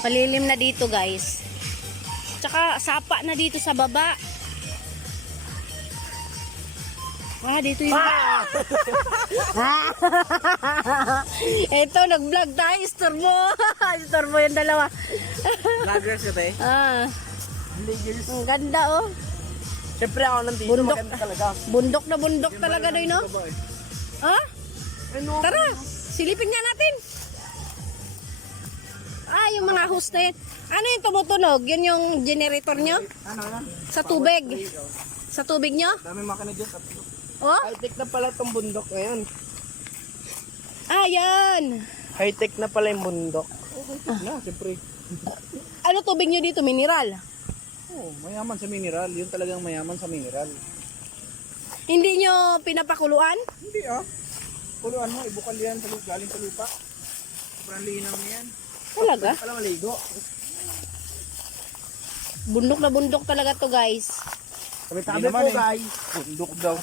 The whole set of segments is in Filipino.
Malilim na dito, guys. Tsaka sapa na dito sa baba. Dito yung... Ito, nag-vlog tayo. Istorbo. Istorbo yung dalawa. Vloggers ito eh. Ang ganda, oh. Siyempre ako nandito. Bundok. Maganda talaga. Bundok na bundok talaga doy, no? Tara, silipin nga natin. Yung mga hose na yun. Ano yung tumutunog? Yun yung generator nyo? Ano? Sa tubig. Sa tubig nyo? Dami makina dyan. Oh? High-tech na pala itong bundok ngayon. Yan. High-tech na pala yung bundok. Siyempre. Ano tubig nyo dito? Mineral? Mayaman sa mineral. Yun talagang mayaman sa mineral. Hindi nyo pinapakuluan? Hindi Kuluan mo, ibukal yan galing sa lupa. Sobrang linaw niyan. Talaga? Pala maligo. Bundok na bundok talaga to, guys. Sabi po guys. Bundok daw.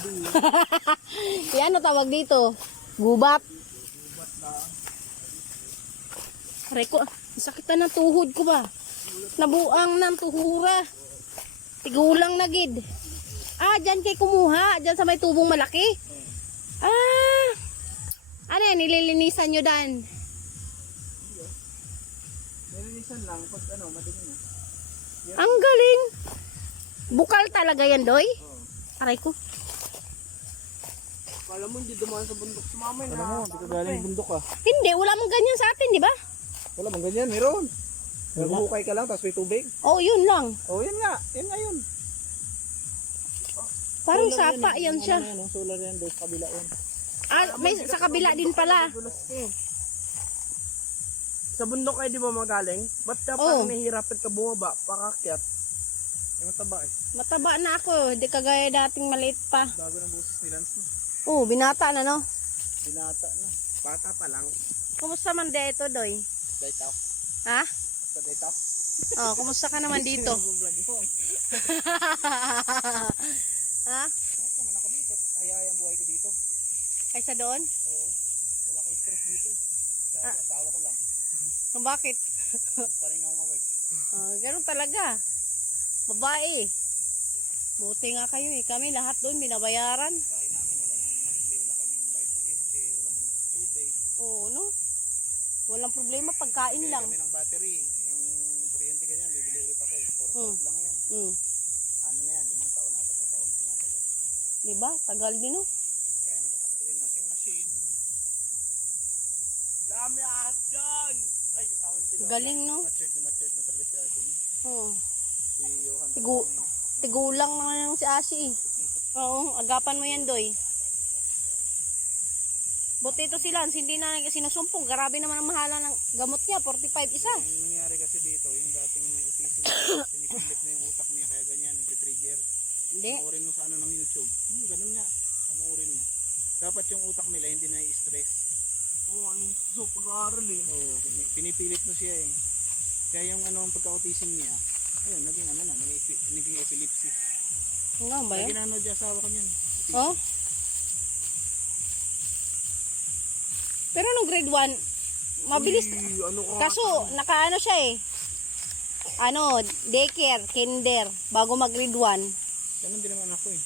Yan ang tawag dito. Gubat. Aray ko, sakit na ng tuhod ko ba? Nabuang ng tuhura. Tigulang na gid. Dyan kay kumuha. Dyan sa may tubong malaki. Ano yan? Nililinisan nyo dan? Nilinisan lang pag madumi na. Ang galing. Bukal talaga yan, Doy? Aray ko. Kala mo hindi dumaan sa bundok si mama na. Alam mo, hindi ka galing bundok Hindi, wala mong ganyan sa atin, di ba? Wala mang ganyan, meron. Nagbuhukay ka lang, tapos may tubig. Yun lang. Yan nga. Yan nga yun. Parang Solar sapa yan siya. Solar yan, doon sa kabila yan. May sa kabila din pala. Sa bundok ay di ba magaling? Ba't ka parang nahihirapan ka bumaba, pakakyat? Yung mataba eh. Mataba na ako. Hindi kagaya dating maliit pa. Bago ng busis ni Lance no? Binata na, no? Binata na. Bata pa lang. Kumusta man dito, Doy? Daytaw. Ha? Sa daytaw. Kumusta ka naman dito? Ha? Naman ako dito. Hayay ang buhay ko dito. Kaysa doon? Oo. Wala ko stress dito. Sa asawa ko lang. Bakit? Paring ako ngaway. Ganun talaga. Babae. Buti nga kayo eh. Kami lahat doon binabayaran. Bahay namin, wala naman monthly. Wala kaming bayad kuryente. Walang tubig. No? Walang problema. Pagkain lang. Kami ng battery. Yung kuryente ganyan, bibili ulit ako. 4 lang yan. Ano na yan, 5 taon, 4 na taon pinatagal. Diba? Tagal din, no? Kaya nang papakuin, washing machine. Dami ahas dyan! Ay, katawan sila. Galing, no? Matured na talaga si Ate. Si Johan. Tigulang na lang si Asi eh. Agapan mo yan, Doy. Buti ito si Lance, hindi na sinusumpong. Grabe naman ang mahala ng gamot niya, 45 isa. Yung nangyari kasi dito, yung dating may autism, pinipilit na yung utak niya, kaya ganyan, nag-trigger. Hindi. Panoorin mo sa ng YouTube. Ganun nga, panoorin mo. Dapat yung utak nila hindi na i-stress. Pag-aaral eh. Pinipilit mo siya eh. Kaya yung ang pagka-autism niya, ayun, naging epilepsy. Hanggang ba yun? Ginanood yung asawa ko niyan. Pero nung grade 1, mabilis. Kaso, nakaano siya eh. Daycare, kinder, bago mag grade 1. Ganun din naman ako eh.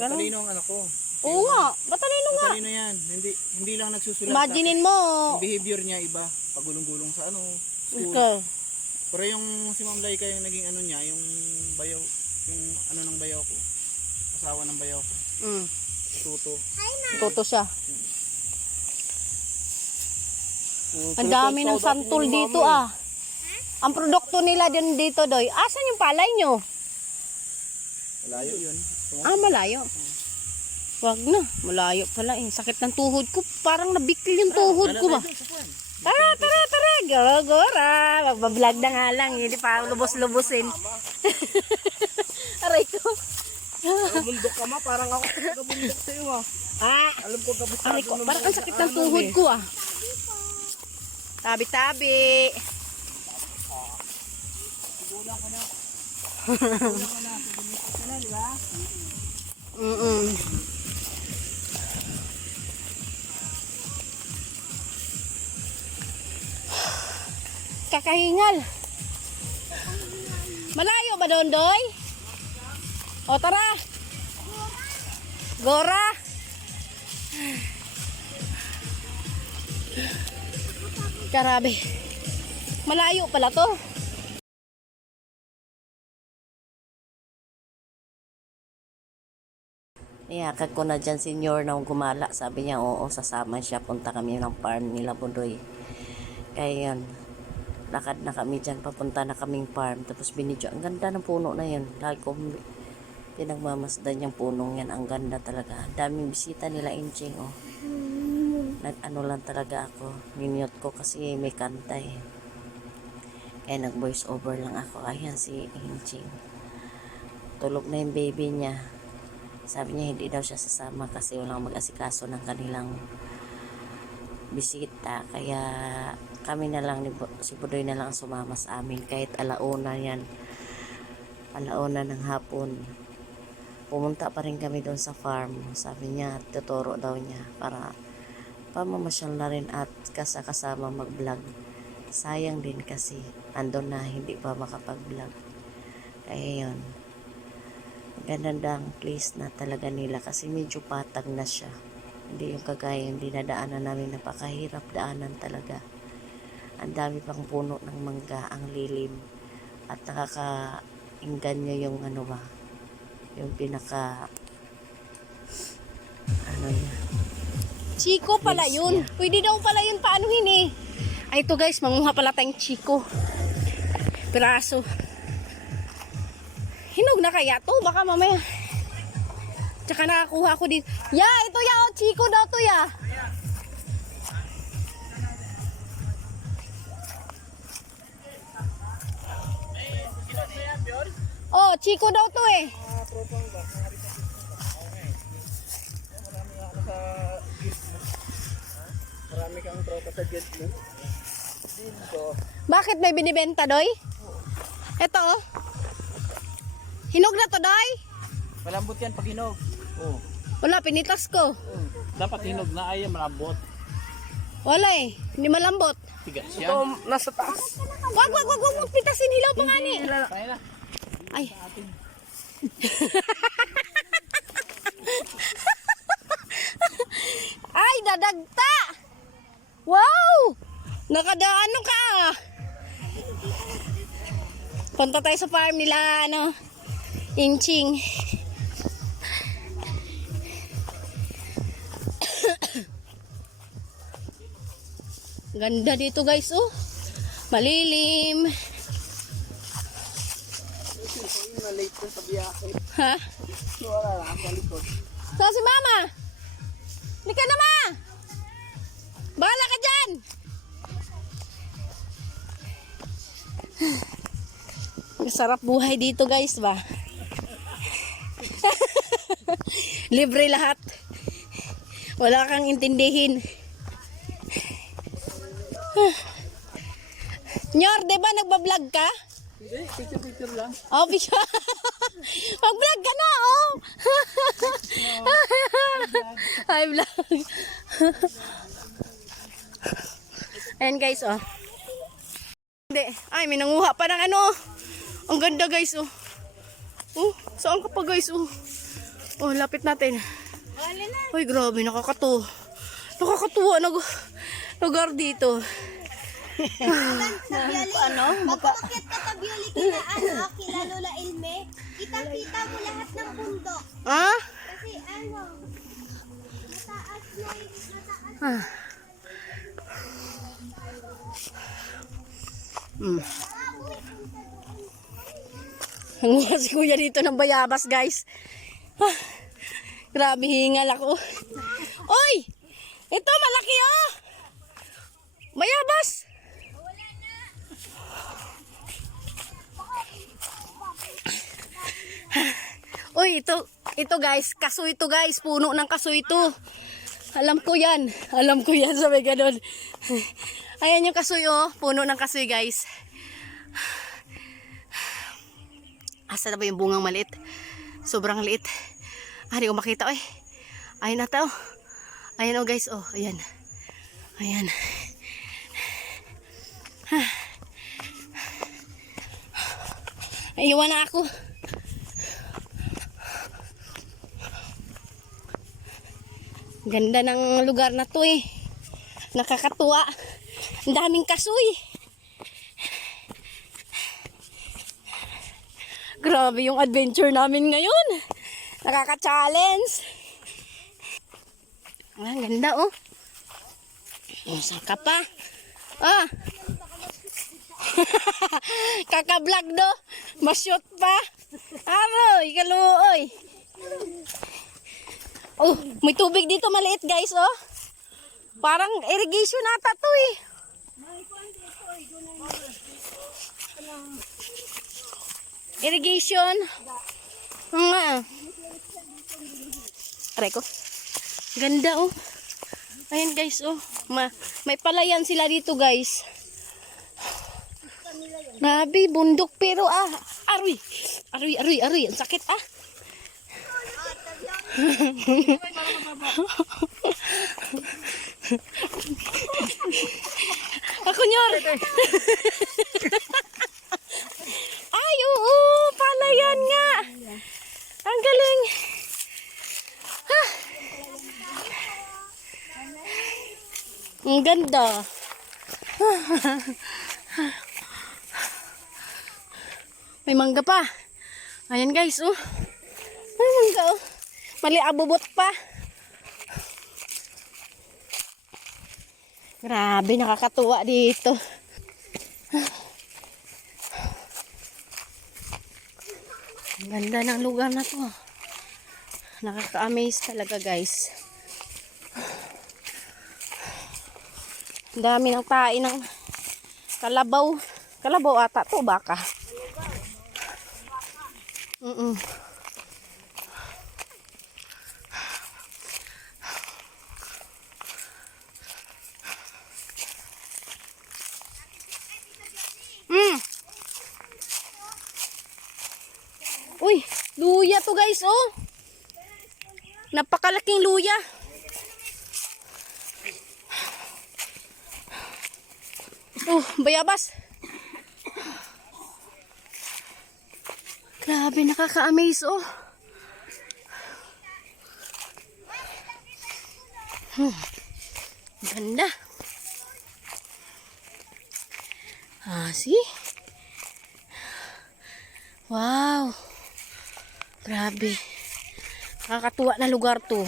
Ganun? Matalino ang anak ko. Oo nga, matalino nga. Matalino yan. Hindi lang nagsusulat. Imaginein mo. Yung behavior niya iba. Pagulong-gulong sa school. Pero yung si Ma'am Laika yung naging niya, yung bayaw, yung ng bayaw ko. Asawa ng bayaw ko. Tuto. Tuto siya. Ang dami ng santol dito Ang produkto nila din dito, Doy. Asan yung palay nyo? Malayo yun. Malayo. Wag na. Malayo pala eh. Sakit ng tuhod ko. Parang nabikil yung tuhod ko ba? Tara. Gora. Magbablog na nga lang. Hindi pa lubos-lubosin. Aray ko. Bundok ka parang ako bundok sa'yo Alam ko kabisado naman. Parang ang sakit ng tuhod ko Tabi-tabi. Sigulang ka na. Sigulang ka na, di ba? kakahingal. Malayo ba doon, Doy? O tara. Gora. Grabe. Malayo pala to. Iyakag ko na dyan senior na gumala. Sabi niya, oo, sasama siya. Punta kami ng farm nila, Budoy. Kaya yun, lakad na kami dyan. Papunta na kaming farm. Tapos binidyo. Ang ganda ng puno na yun. Lagi ko pinagmamasdan yung punong yan. Ang ganda talaga. Daming bisita nila, Inching, oh. Nag-ano lang talaga ako. Minute ko kasi may kanta eh. Kaya nag-voice over lang ako. Ayan si Inching. Tulog na yung baby niya. Sabi niya hindi daw siya sasama kasi walang mag-asikaso ng kanilang bisita. Kaya kami na lang, si Budoy na lang sumama sa amin. Kahit alauna yan. Alauna ng hapon. Pumunta pa rin kami doon sa farm. Sabi niya, tuturo daw niya para pamamasyal na rin at kasama mag-vlog. Sayang din kasi andon na hindi pa makapag-vlog. Kaya yun. Gandang place na talaga nila kasi medyo patag na siya. Hindi yung kagaya yung dinadaanan namin, napakahirap daanan talaga. Ang dami pang puno ng mangga, ang lilim. At nakakainganyo yung ano ba, yung pinaka ano niya. Chico pala yun. Niya. Pwede daw pala yun paanuhin eh. Ay ito guys, manguha pala tayong Chico. Piraso. Hinog na kaya to? Baka mamaya. Tsaka nakakuha ko din. Ya, ito ya. Oh, Chico daw to ya. Oh, Chico daw to eh. Marami kang tropa sa jet mo. Bakit may binibenta, Doy? Ito oh. Hinog na to, Doy? Malambot yan pag hinog. Oh. Wala, pinitas ko. Dapat hinog na ay malambot. Wala eh, hindi malambot. Tigas yan. Ito, nasa taas. Wag, pitasin, hilaw pa nga ni. Ay. Ay, dadagta! Wow! Nakadaano ka ah. Punta tayo sa farm nila, ano, Inching. Ganda dito guys, oh. Malilim. Late na sa biyahe. Ha? Wala na, sa likod. So si Mama. Lika na ma. Bahala ka dyan. Sarap buhay dito guys ba? Libre lahat. Wala kang intindihin. Nyor, diba nagbablog ka? Hindi, picture lang. Oh, picture. Mag-vlog ka na, oh. Hi, vlog. Ayan guys, oh. Hindi. Ay, may nanguha pa ng ano. Ang ganda guys, oh. Oh, saan ka pa guys, oh. Oh, lapit natin. Uy, grabe, nakakatuwa. Nakakatuwa lugar dito. Ano? Magpamakit ka sa Bioli kila ano, kila Lola Ilme. Kita-kita mo lahat ng bundok. Ah? Kasi ano, mataas na mataas. Ah. Nanguha si kuya dito ng bayabas guys. Ah, grabe hingal ako. Oy! Ito malaki oh! Bayabas! Uy, ito guys, kaso ito guys, puno ng kaso ito. Alam ko yan, sabi ganun. Ayan yung kasoy oh, puno ng kasoy guys. Asa na ba yung bungang maliit? Sobrang liit. Hindi ko makita eh. Ayun na to. Ayan oh guys, oh, ayan. Ayan. Naiwan na ako. Ganda ng lugar na to eh. Nakakatuwa. Ang daming kasoy. Grabe yung adventure namin ngayon. Nakaka-challenge. Ah, ganda oh. Saan ka pa? Ah. Kaka-vlog do. Masyot pa. Aroy, kaluoy. Oh, may tubig dito maliit guys oh. Parang irrigation ata to eh. Irrigation. Nga. Aray ko. Ganda oh. Ayan guys oh. May palayan sila dito guys. Grabe, bundok pero aroy. Aroy. Ang sakit ah. Ako nyor. Ay, oo, palayan nga. Ang galing. Ha. Ang ganda. May mangga pa. Ayan guys, oh. Ay, mangga, oh. Mali abubot pa. Grabe, nakakatuwa dito. Ang ganda ng lugar na to. Nakaka-amaze talaga guys. Ang dami ng tae ng kalabaw. Kalabaw ata to, baka. Uy, luya to guys, oh. Napakalaking luya. Oh, bayabas. Grabe, nakaka-amaze, oh. Ganda. See? Wow. Grabe. Nakakatuwa na lugar to.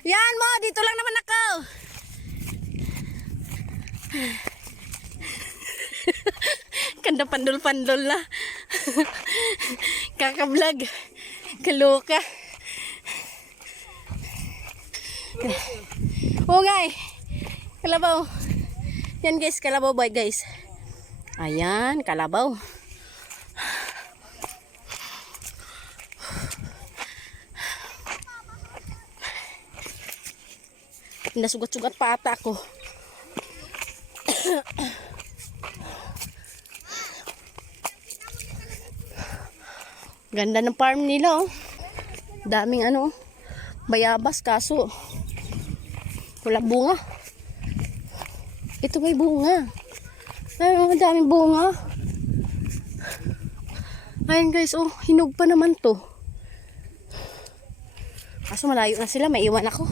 Yan mo, dito lang naman ako. Kanda pandol-pandol na. Kaka-vlog. Kaloka. Okay. Kalabaw. Yan guys, kalabaw ba guys? Ayan, kalabaw. Nasugat-sugat pa ata ako. Ganda ng farm nila oh. Daming ano, bayabas kaso wala bunga. Ito may bunga. Ayun, daming bunga. Ayun guys, oh, hinog pa naman to. Kaso malayo na sila, may iwan ako.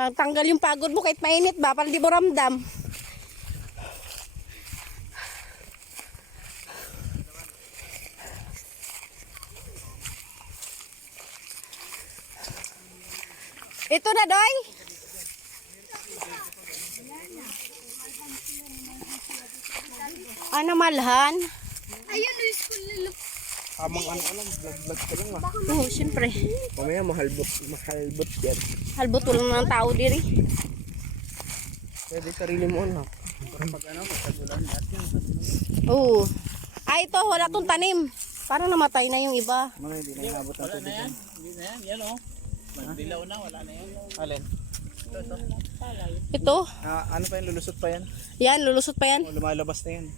Tanggal yung pagod mo kahit mainit ba, para di mo ramdam. Ito na, Doy. Ano malhan? Ayun, yung school nila. Amang ano, vlog ka lang ah. Oo, siyempre. Mamaya mahalbot yan. Halbot lang ng tao diri. Pwede sarili mo ano. Pag ano, pagkagulan at yun. Oo. Ito, wala tong tanim. Parang namatay na yung iba. Mga hindi na inabot ang tubig. Hindi na yan, yan o. Magdilaw na, wala na yan. Alin? Ito? Ano pa yan, lulusot pa yan? Yan, lulusot pa yan. O, lumalabas na yan.